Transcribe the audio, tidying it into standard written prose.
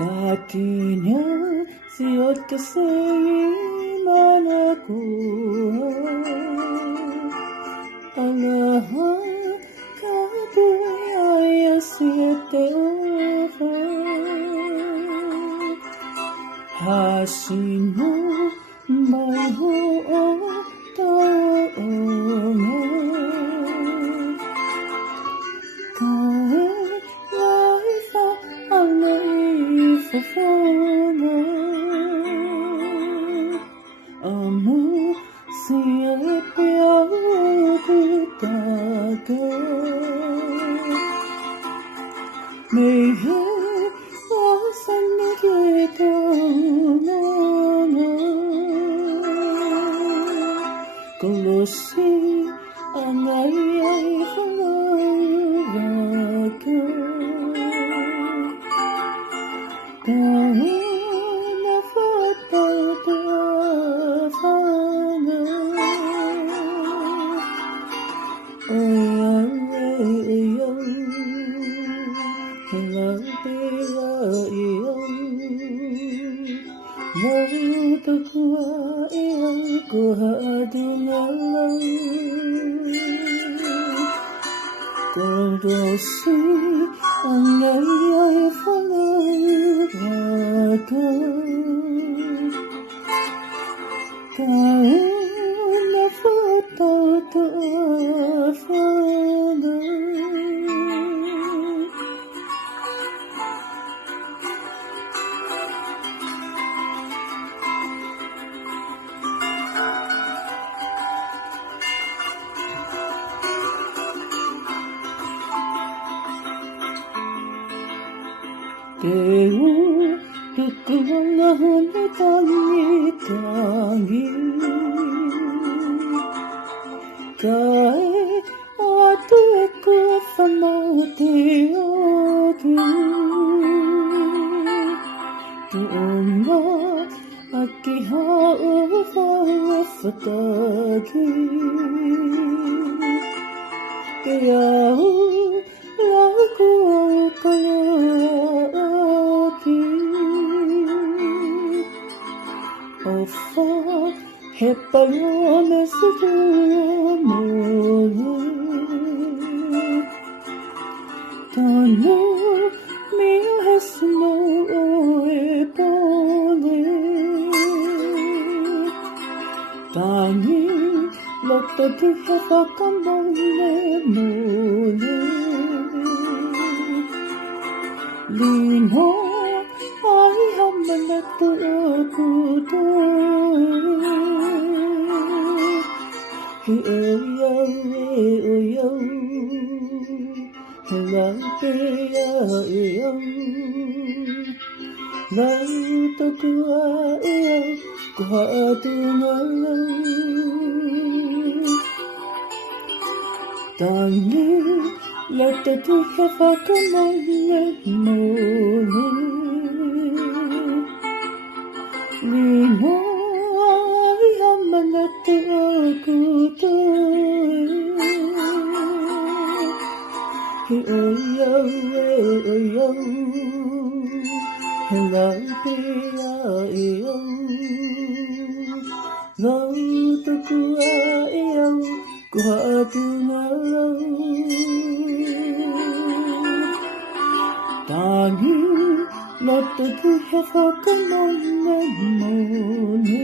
kakinya siot kasi manaku alaha kabuya siete ova hasino mai ho o taonga Amo siapa aku takkan Mehe wasan kita nana Kolosi angai ai falaka Kondisi angai ai falaka kau na foto tafana Keu tukulang tangi Kai atu ko famati atu Tuoma aki hau fatagi Kau laku kalaki Ofa hepayone sujamole Tano mio hesno epole Tani lotta tu hefa kamole mole Lino ai hamanatu aku Hi oyo oyo Helape oyo Lauto kua oyo Kuhatu ngalau Tangi Lotta tu hefa kamole mole Lino ai hamanatu aku Hi oyo oyo Helape oyo Lauto kua oyo Kuhatu ngalau Tangi Lotta tu hefa kamole mole